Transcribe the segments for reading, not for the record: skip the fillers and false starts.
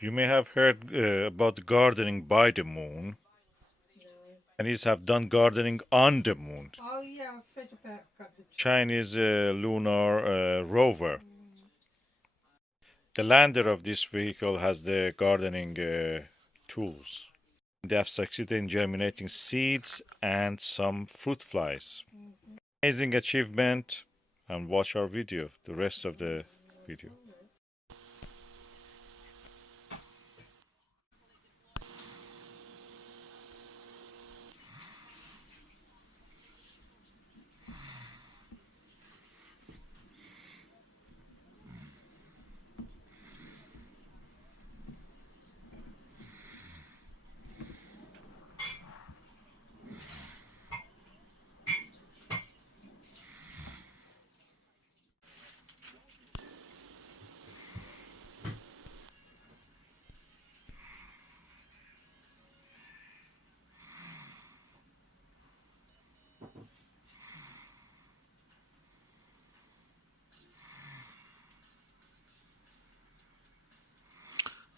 You may have heard about gardening by the moon. No. Chinese have done gardening on the moon. Oh yeah, I've read about the Chinese lunar rover. Mm. The lander of this vehicle has the gardening tools. They have succeeded in germinating seeds and some fruit flies. Mhm. Amazing achievement. And watch our video, the rest of the video.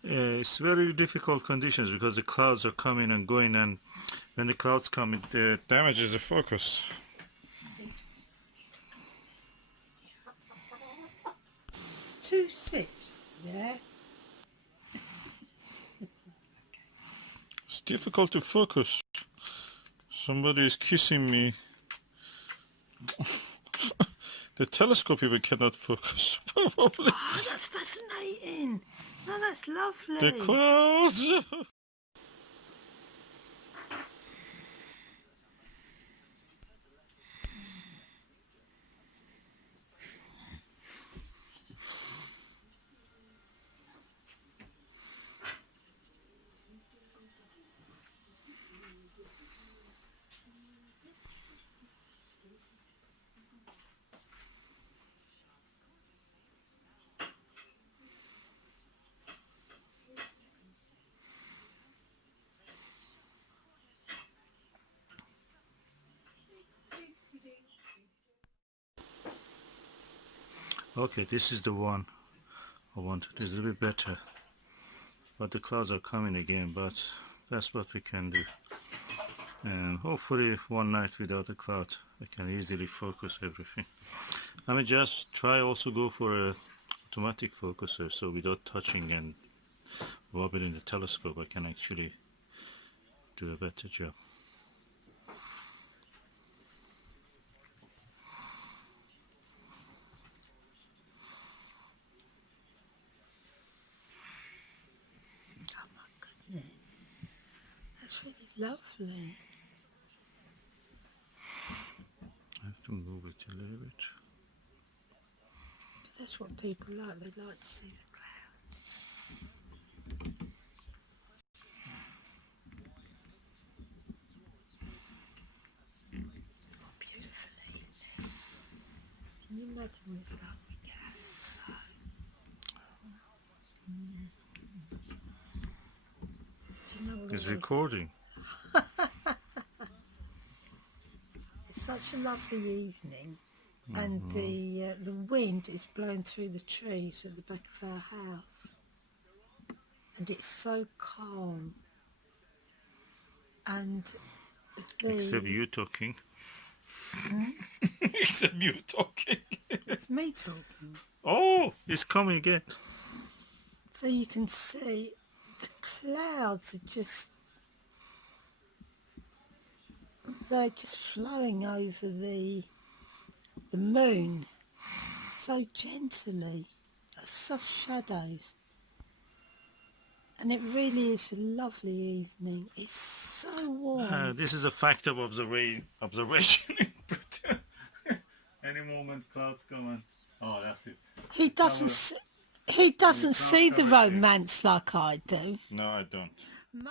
It's very difficult conditions because the clouds are coming and going, and when the clouds come, it damages the focus. Two sips there. It's difficult to focus. Somebody is kissing me. The telescope even cannot focus, probably. Oh, that's fascinating. No, that's lovely. The clouds. Okay, this is the one I wanted. It's a little bit better. But the clouds are coming again, but that's what we can do. And hopefully one night without a cloud, I can easily focus everything. I mean, just try also go for a automatic focuser, so without touching and wobbling the telescope, I can actually do a better job. Oh my goodness. That's really lovely. I have to move it a little bit. But that's what people like. They like to see the clouds. Oh, beautiful evening. Can you imagine when it's going out? Do you know what It's it is? recording. It's such a lovely evening, and the wind is blowing through the trees at the back of our house, and it's so calm. And Except you talking. Except you talking. it's me talking, Oh, it's coming again. so you can see the clouds are they're just flowing over the moon so gently, soft shadows. And it really is a lovely evening. It's so warm. This is a fact of observation in Britain. Any moment clouds come and oh, that's it. He doesn't. Camera. He doesn't Clouds see the come and romance like I do. no, I don't. Mo-